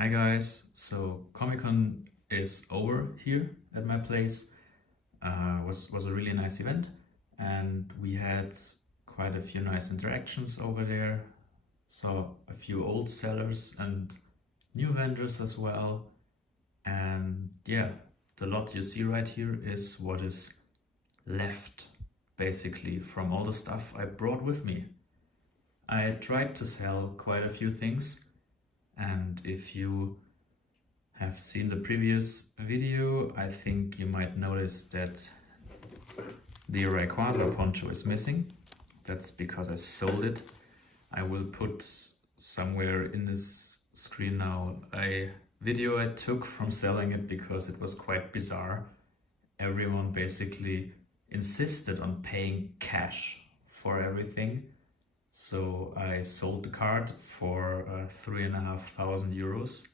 Hi guys, so Comiccon is over here at my place. Was a really nice event, and we had quite a few nice interactions over there. Saw a few old sellers and new vendors as well. And yeah, the lot you see right here is what is left basically from all the stuff I brought with me. I tried to sell quite a few things, and if you have seen the previous video, I think you might notice that the Rayquaza poncho is missing. That's because I sold it. I will put somewhere in this screen now a video I took from selling it because it was quite bizarre. Everyone basically insisted on paying cash for everything. So I sold the card for 3,500 euros.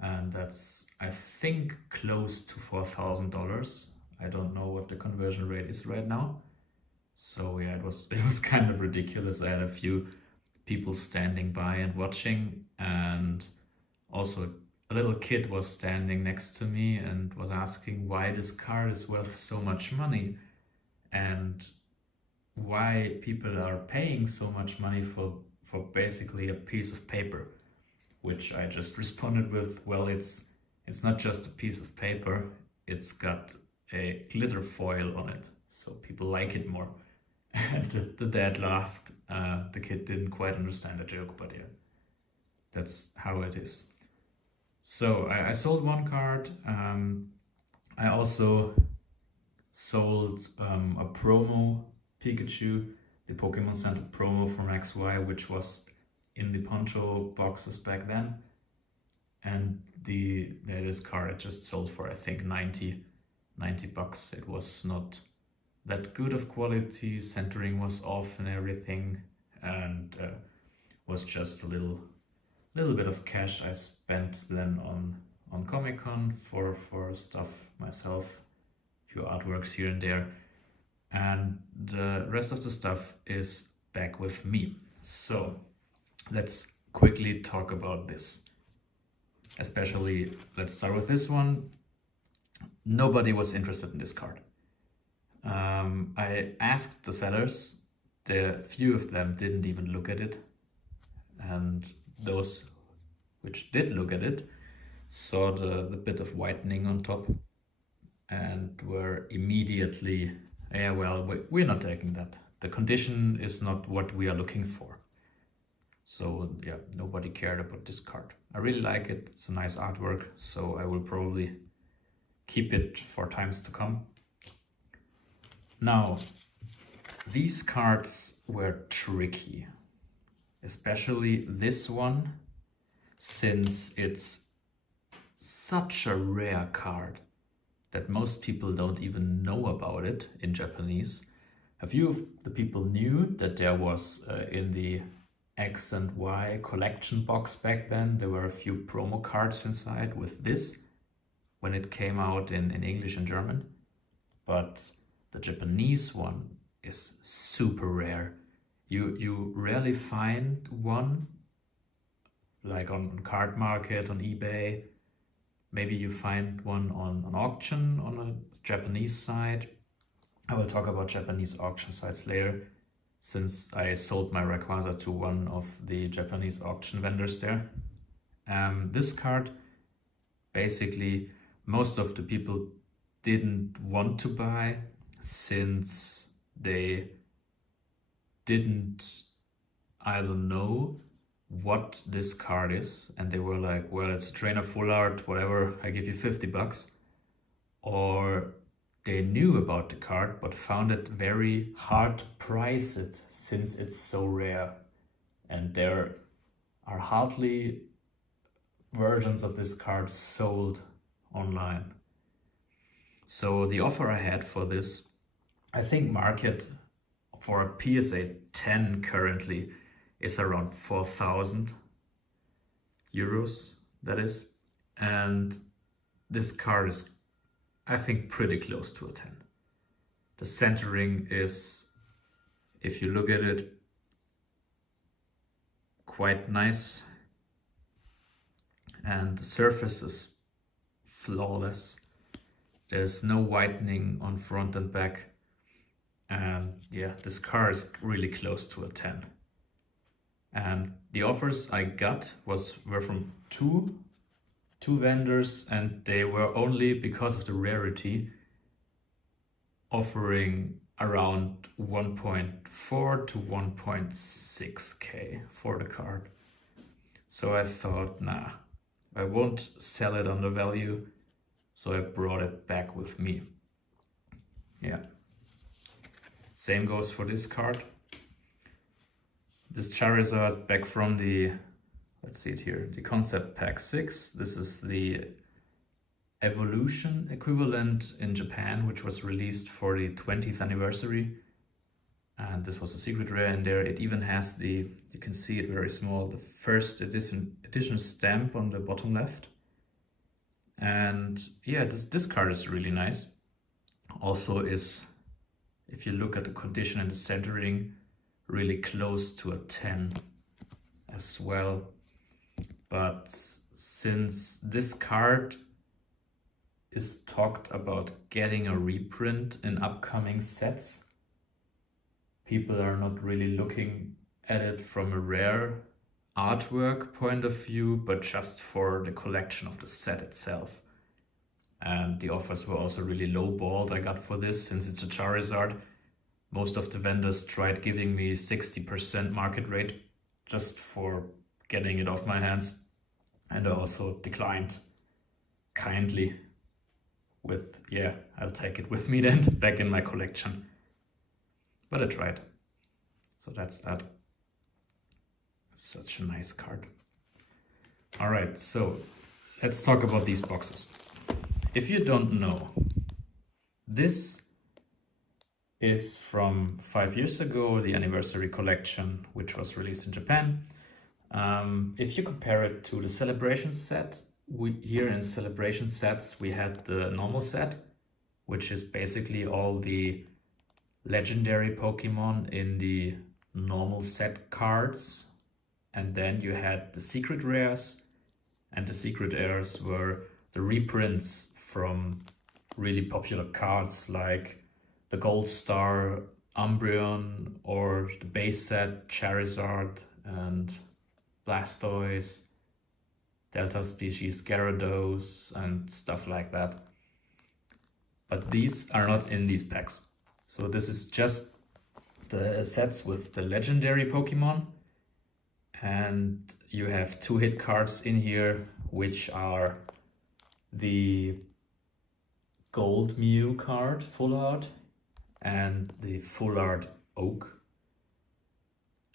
And that's, I think, close to $4,000. I don't know what the conversion rate is right now. So yeah, it was kind of ridiculous. I had a few people standing by and watching, and also a little kid was standing next to me and was asking why this card is worth so much money and why people are paying so much money for basically a piece of paper. Which I just responded with, well, it's not just a piece of paper, it's got a glitter foil on it, so people like it more. And the dad laughed. The kid didn't quite understand the joke, but yeah, that's how it is. So I sold one card. I also sold a promo Pikachu, the Pokemon Center promo from XY, which was in the poncho boxes back then, and this card I just sold for I think 90 bucks. It was not that good of quality, centering was off and everything, and was just a little bit of cash I spent then on Comic-Con for stuff myself, a few artworks here and there, and the rest of the stuff is back with me. So let's quickly talk about this. Especially, let's start with this one. Nobody was interested in this card. I asked the sellers, the few of them didn't even look at it, and those which did look at it saw the bit of whitening on top and were immediately, yeah, well, we're not taking that. The condition is not what we are looking for. So yeah, nobody cared about this card. I really like it, it's a nice artwork, so I will probably keep it for times to come. Now, these cards were tricky, especially this one, since it's such a rare card that most people don't even know about it in Japanese. A few of the people knew that there was in the X and Y collection box back then, there were a few promo cards inside with this when it came out in English and German, but the Japanese one is super rare. You rarely find one, like on cardmarket, on eBay. Maybe you find one on auction on a Japanese site. I will talk about Japanese auction sites later, since I sold my Rayquaza to one of the Japanese auction vendors there. This card, basically, most of the people didn't want to buy since they didn't either know what this card is, and they were like, well, it's a trainer full art, whatever, I give you 50 bucks. Or they knew about the card but found it very hard to price it since it's so rare, and there are hardly versions of this card sold online. So the offer I had for this, I think market for a PSA 10 currently is around 4,000 euros, that is, and this card is, I think, pretty close to a 10. The centering is, if you look at it, quite nice. and the surface is flawless. There's no whitening on front and back, and yeah, this car is really close to a 10. And the offers I got were from two vendors, and they were only, because of the rarity, offering around 1.4 to 1.6k for the card. So I thought, nah, I won't sell it under value, so I brought it back with me. Yeah. Same goes for this card. This Charizard back from the, let's see it here, the Concept Pack 6. This is the Evolution equivalent in Japan, which was released for the 20th anniversary. And this was a secret rare in there. It even has the, you can see it very small, the first edition stamp on the bottom left. And yeah, this card is really nice. Also is, if you look at the condition and the centering, really close to a 10 as well. But since this card is talked about getting a reprint in upcoming sets, people are not really looking at it from a rare artwork point of view, but just for the collection of the set itself. And the offers were also really lowballed I got for this, since it's a Charizard. Most of the vendors tried giving me 60% market rate just for getting it off my hands. And I also declined kindly with, yeah, I'll take it with me then, back in my collection. But I tried. So that's that. Such a nice card. All right, so let's talk about these boxes. If you don't know, this is from 5 years ago, the anniversary collection, which was released in Japan. If you compare it to the celebration set, here in celebration sets we had the normal set, which is basically all the legendary Pokemon in the normal set cards, and then you had the secret rares, and the secret rares were the reprints from really popular cards like the Gold Star Umbreon, or the base set Charizard and Blastoise, Delta species Gyarados and stuff like that. But these are not in these packs. So this is just the sets with the legendary Pokemon, and you have 2 hit cards in here, which are the Gold Mew card, full art, and the full art Oak.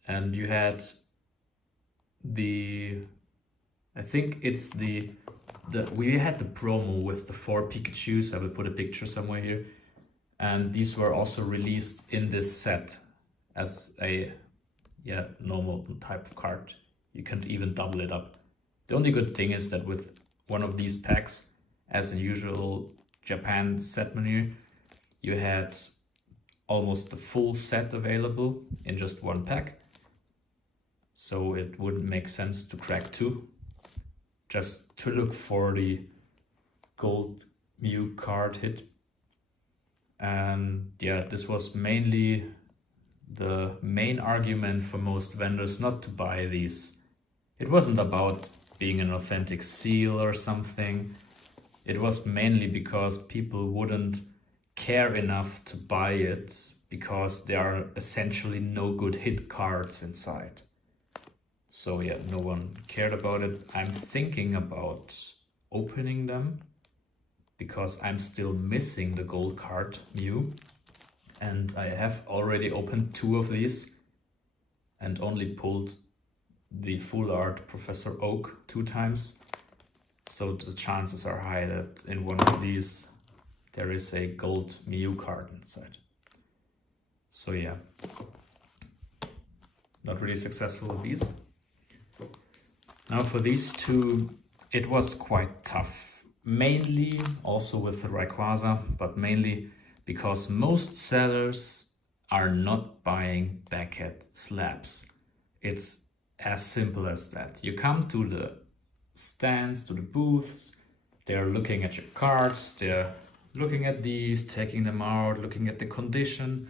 And you had the, I think it's we had the promo with the 4 Pikachus. I will put a picture somewhere here. And these were also released in this set as a normal type of card. You can even double it up. The only good thing is that with one of these packs, as in usual Japan set menu, you had almost the full set available in just one pack. So it wouldn't make sense to crack 2, just to look for the Gold Mew card hit. And yeah, this was mainly the main argument for most vendors not to buy these. It wasn't about being an authentic seal or something. It was mainly because people wouldn't care enough to buy it because there are essentially no good hit cards inside. So yeah, no one cared about it. I'm thinking about opening them because I'm still missing the gold card Mew, and I have already opened 2 of these and only pulled the full art Professor Oak 2 times. So the chances are high that in one of these there is a gold Mew card inside. So yeah, not really successful with these. Now for these 2, it was quite tough. Mainly also with the Rayquaza, but mainly because most sellers are not buying backhead slabs. It's as simple as that. You come to the stands, to the booths. They're looking at your cards, they're looking at these, taking them out, looking at the condition,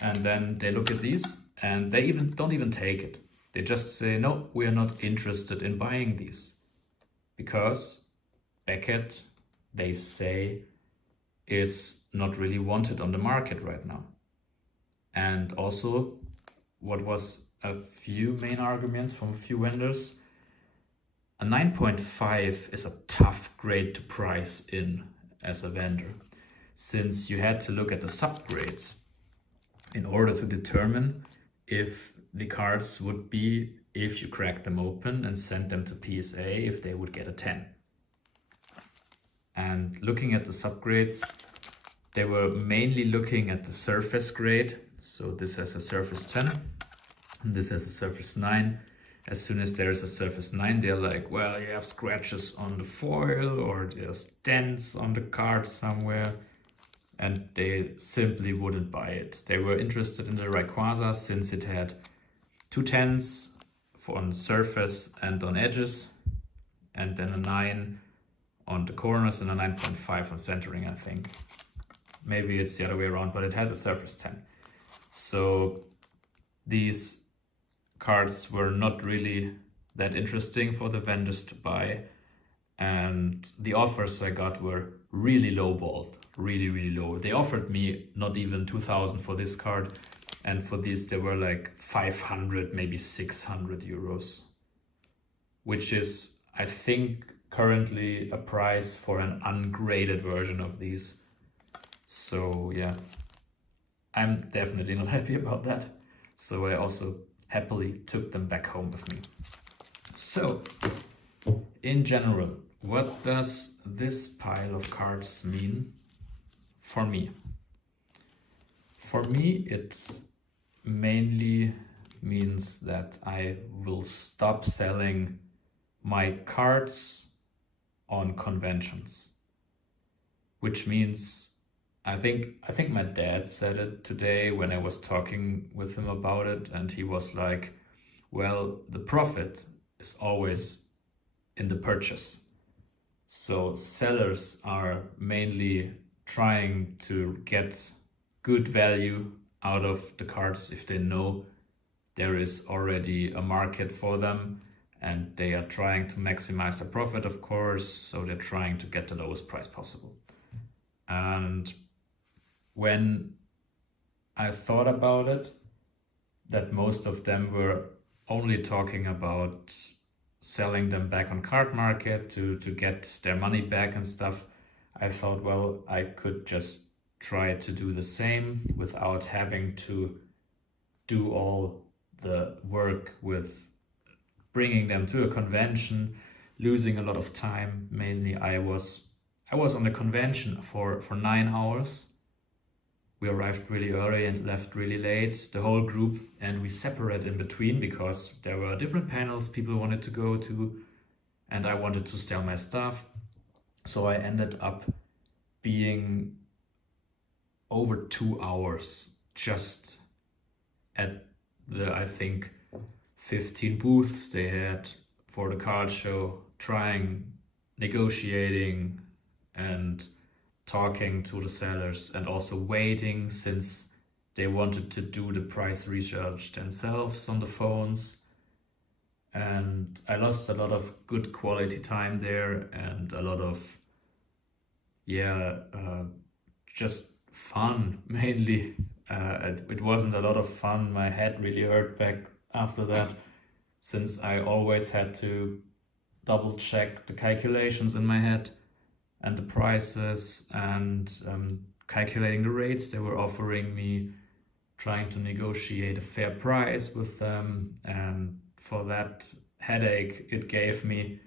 and then they look at these and they don't even take it. They just say, no, we are not interested in buying these, because Beckett, they say, is not really wanted on the market right now. And also, what was a few main arguments from a few vendors, a 9.5 is a tough grade to price in as a vendor, since you had to look at the subgrades in order to determine if the cards would be, if you crack them open and send them to PSA, if they would get a 10. And looking at the subgrades, they were mainly looking at the surface grade. So this has a surface 10 and this has a surface 9. As soon as there is a surface 9, they're like, well, you have scratches on the foil or there's dents on the card somewhere, and they simply wouldn't buy it. They were interested in the Rayquaza since it had 2 10s on surface and on edges, and then a 9 on the corners and a 9.5 on centering, I think. Maybe it's the other way around, but it had a surface 10. So these cards were not really that interesting for the vendors to buy, and the offers I got were really lowballed, really low. They offered me not even 2,000 for this card, and for this they were like 500, maybe 600 euros, which is, I think, currently a price for an ungraded version of these. So yeah, I'm definitely not happy about that. So I also happily took them back home with me. So in general, what does this pile of cards mean for me? For me, it mainly means that I will stop selling my cards on conventions, which means I think my dad said it today when I was talking with him about it, and he was like, well, the profit is always in the purchase. So sellers are mainly trying to get good value out of the cards if they know there is already a market for them, and they are trying to maximize their profit, of course, so they're trying to get the lowest price possible. And when I thought about it, that most of them were only talking about selling them back on cardmarket to get their money back and stuff, I thought, well, I could just try to do the same without having to do all the work with bringing them to a convention, losing a lot of time. Mainly I was on the convention for 9 hours. We arrived really early and left really late, the whole group, and we separated in between because there were different panels people wanted to go to, and I wanted to sell my stuff. So I ended up being over 2 hours just at the, I think, 15 booths they had for the card show, trying, negotiating, and talking to the sellers, and also waiting since they wanted to do the price research themselves on the phones. And I lost a lot of good quality time there, and a lot of just fun mainly. It wasn't a lot of fun. My head really hurt back after that, since I always had to double check the calculations in my head and the prices, and calculating the rates they were offering me, trying to negotiate a fair price with them. And for that headache it gave me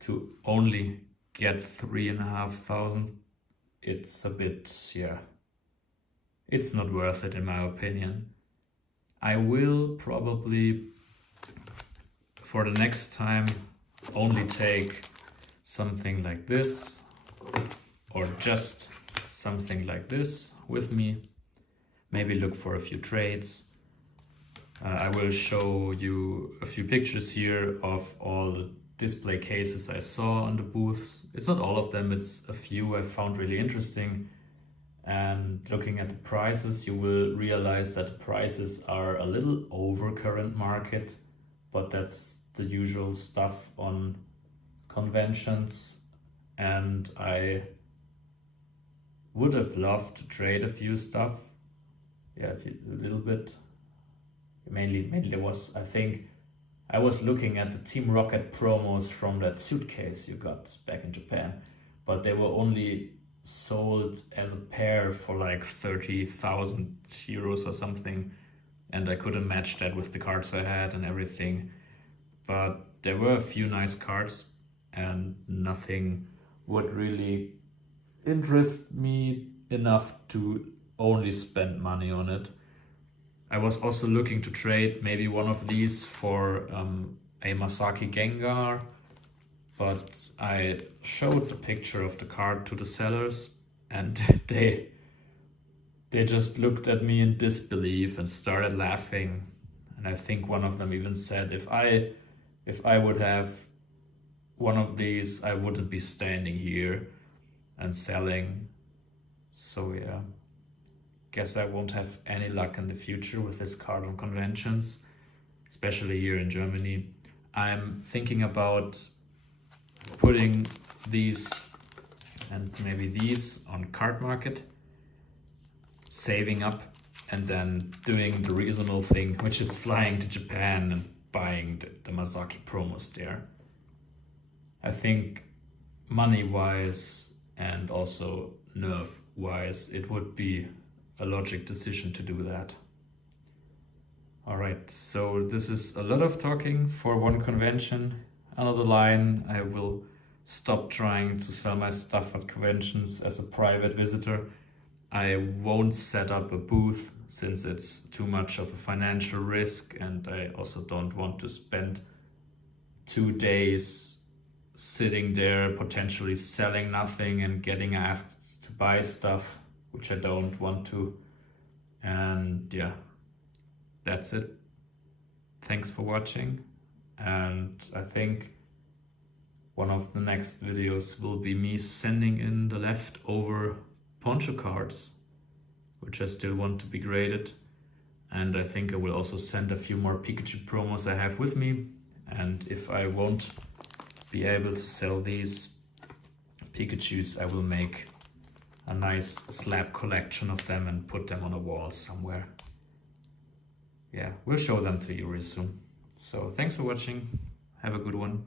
to only get 3,500, it's a bit, it's not worth it in my opinion. I will probably for the next time only take something like this, or just something like this with me. Maybe look for a few trades. I will show you a few pictures here of all display cases I saw on the booths. It's not all of them, it's a few I found really interesting. And looking at the prices, you will realize that the prices are a little over current market, but that's the usual stuff on conventions. And I would have loved to trade a few stuff. Yeah, a little bit. Mainly there was, I think, I was looking at the Team Rocket promos from that suitcase you got back in Japan, but they were only sold as a pair for like 30,000 euros or something, and I couldn't match that with the cards I had and everything. But there were a few nice cards, and nothing would really interest me enough to only spend money on it. I was also looking to trade maybe one of these for a Masaki Gengar, but I showed the picture of the card to the sellers, and they just looked at me in disbelief and started laughing. And I think one of them even said, if I would have one of these, I wouldn't be standing here and selling. So yeah, guess I won't have any luck in the future with this card on conventions, especially here in Germany. I'm thinking about putting these and maybe these on cardmarket, saving up, and then doing the reasonable thing, which is flying to Japan and buying the Masaki promos there. I think money-wise and also nerve-wise, it would be a logic decision to do that. Alright, so this is a lot of talking for one convention. Another line, I will stop trying to sell my stuff at conventions as a private visitor. I won't set up a booth since it's too much of a financial risk, and I also don't want to spend 2 days sitting there potentially selling nothing and getting asked to buy stuff, which I don't want to. And yeah, that's it. Thanks for watching, and I think one of the next videos will be me sending in the leftover poncho cards, which I still want to be graded. And I think I will also send a few more Pikachu promos I have with me, and if I won't be able to sell these Pikachus, I will make a nice slab collection of them and put them on a wall somewhere. Yeah, we'll show them to you real soon. So thanks for watching. Have a good one.